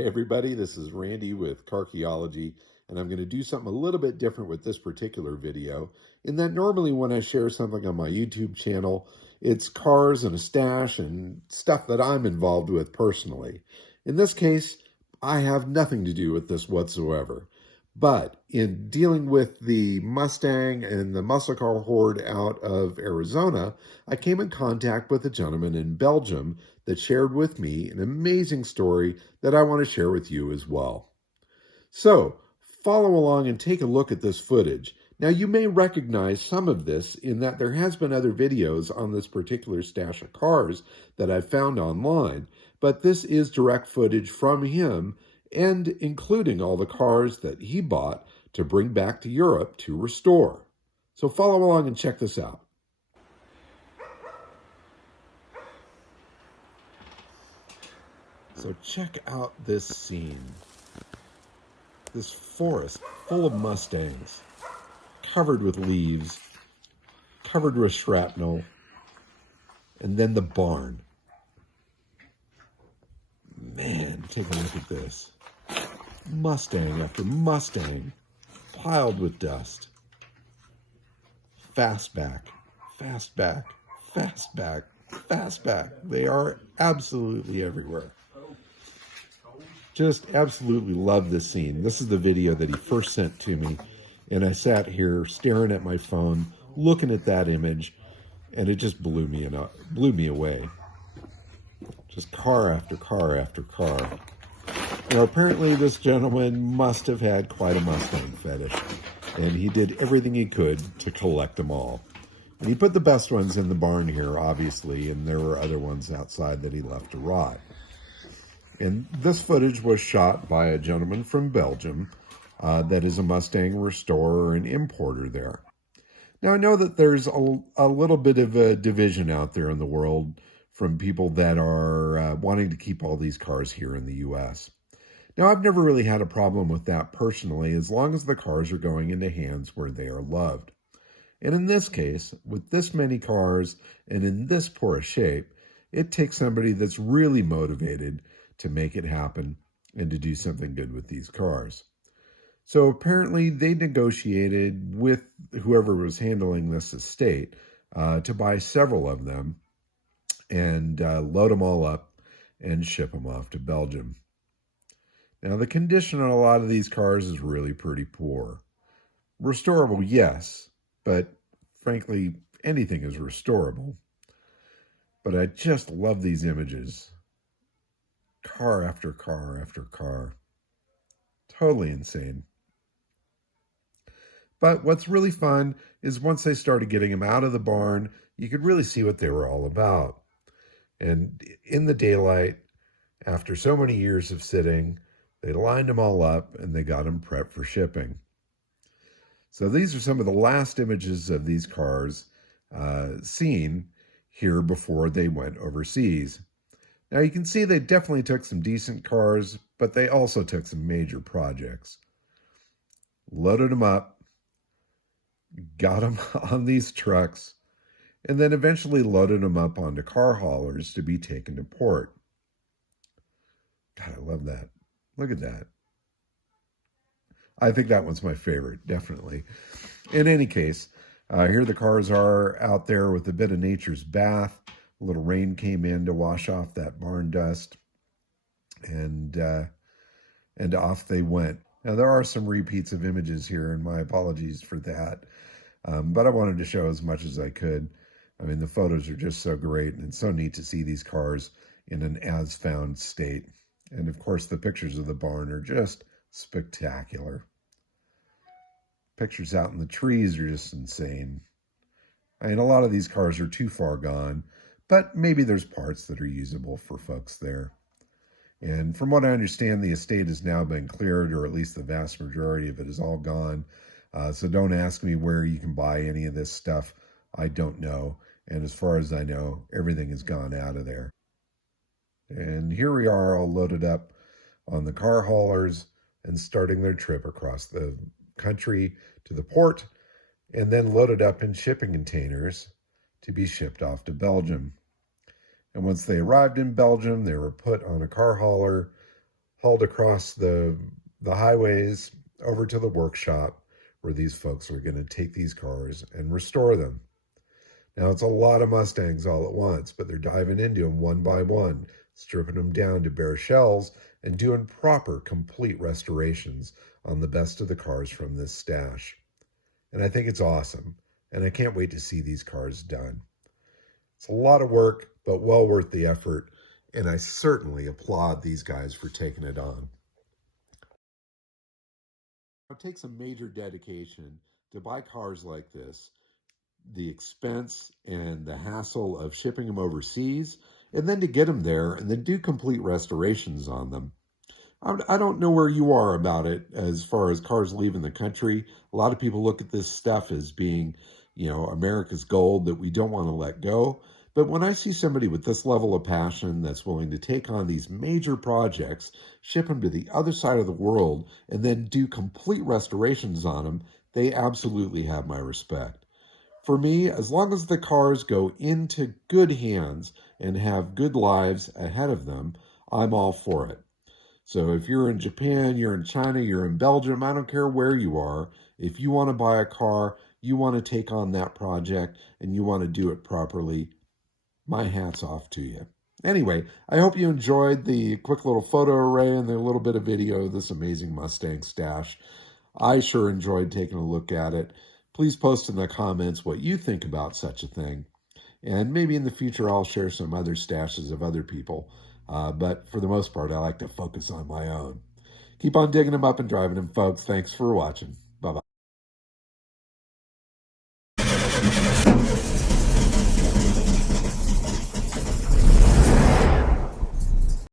Hey everybody, this is Randy with Carchaeology, and I'm going to do something a little bit different with this particular video, in that normally when I share something on my YouTube channel, it's cars and a stash and stuff that I'm involved with personally. In this case, I have nothing to do with this whatsoever. But in dealing with the Mustang and the muscle car Hoard out of Arizona, I came in contact with a gentleman in Belgium that shared with me an amazing story that I want to share with you as well. So, follow along and take a look at this footage. Now, you may recognize some of this in that there has been other videos on this particular stash of cars that I've found online, but this is direct footage from him and including all the cars that he bought to bring back to Europe to restore. So follow along and check this out. So check out this scene. This forest full of Mustangs, covered with leaves, covered with shrapnel, and then the barn. Man, take a look at this. Mustang after Mustang, piled with dust. Fastback, fastback, fastback, fastback. They are absolutely everywhere. Just absolutely love this scene. This is the video that he first sent to me, and I sat here staring at my phone, looking at that image, and it just blew me away. Just car after car after car. You know, apparently this gentleman must have had quite a Mustang fetish, and he did everything he could to collect them all. And he put the best ones in the barn here, obviously, and there were other ones outside that he left to rot. And this footage was shot by a gentleman from Belgium that is a Mustang restorer and importer there. Now, I know that there's a little bit of a division out there in the world from people that are wanting to keep all these cars here in the U.S. Now, I've never really had a problem with that personally, as long as the cars are going into hands where they are loved. And in this case, with this many cars and in this poor a shape, it takes somebody that's really motivated to make it happen and to do something good with these cars. So apparently they negotiated with whoever was handling this estate to buy several of them and load them all up and ship them off to Belgium. Now, the condition on a lot of these cars is really pretty poor. Restorable, yes, but frankly, anything is restorable. But I just love these images. Car after car after car. Totally insane. But what's really fun is once they started getting them out of the barn, you could really see what they were all about. And in the daylight, after so many years of sitting, they lined them all up and they got them prepped for shipping. So these are some of the last images of these cars seen here before they went overseas. Now you can see they definitely took some decent cars, but they also took some major projects. Loaded them up, got them on these trucks, and then eventually loaded them up onto car haulers to be taken to port. God, I love that. Look at that. I think that one's my favorite, definitely. In any case, here the cars are out there with a bit of nature's bath. A little rain came in to wash off that barn dust, and off they went. Now, there are some repeats of images here, and my apologies for that. But I wanted to show as much as I could. I mean, the photos are just so great, and it's so neat to see these cars in an as-found state. And, of course, the pictures of the barn are just spectacular. Pictures out in the trees are just insane. I mean, a lot of these cars are too far gone, but maybe there's parts that are usable for folks there. And from what I understand, the estate has now been cleared, or at least the vast majority of it is all gone. So don't ask me where you can buy any of this stuff. I don't know. And as far as I know, everything has gone out of there. And here we are all loaded up on the car haulers and starting their trip across the country to the port, and then loaded up in shipping containers to be shipped off to Belgium. And once they arrived in Belgium, they were put on a car hauler, hauled across the highways over to the workshop where these folks are going to take these cars and restore them. Now, it's a lot of Mustangs all at once, but they're diving into them one by one, stripping them down to bare shells and doing proper, complete restorations on the best of the cars from this stash. And I think it's awesome, and I can't wait to see these cars done. It's a lot of work, but well worth the effort, and I certainly applaud these guys for taking it on. It takes a major dedication to buy cars like this, the expense and the hassle of shipping them overseas, and then to get them there and then do complete restorations on them. I don't know where you are about it as far as cars leaving the country. A lot of people look at this stuff as being, America's gold that we don't want to let go. But when I see somebody with this level of passion that's willing to take on these major projects, ship them to the other side of the world, and then do complete restorations on them, they absolutely have my respect. For me, as long as the cars go into good hands and have good lives ahead of them, I'm all for it. So if you're in Japan, you're in China, you're in Belgium, I don't care where you are, if you want to buy a car, you want to take on that project, and you want to do it properly, my hat's off to you. Anyway, I hope you enjoyed the quick little photo array and the little bit of video of this amazing Mustang stash. I sure enjoyed taking a look at it. Please post in the comments what you think about such a thing. And maybe in the future I'll share some other stashes of other people. But for the most part, I like to focus on my own. Keep on digging them up and driving them, folks. Thanks for watching.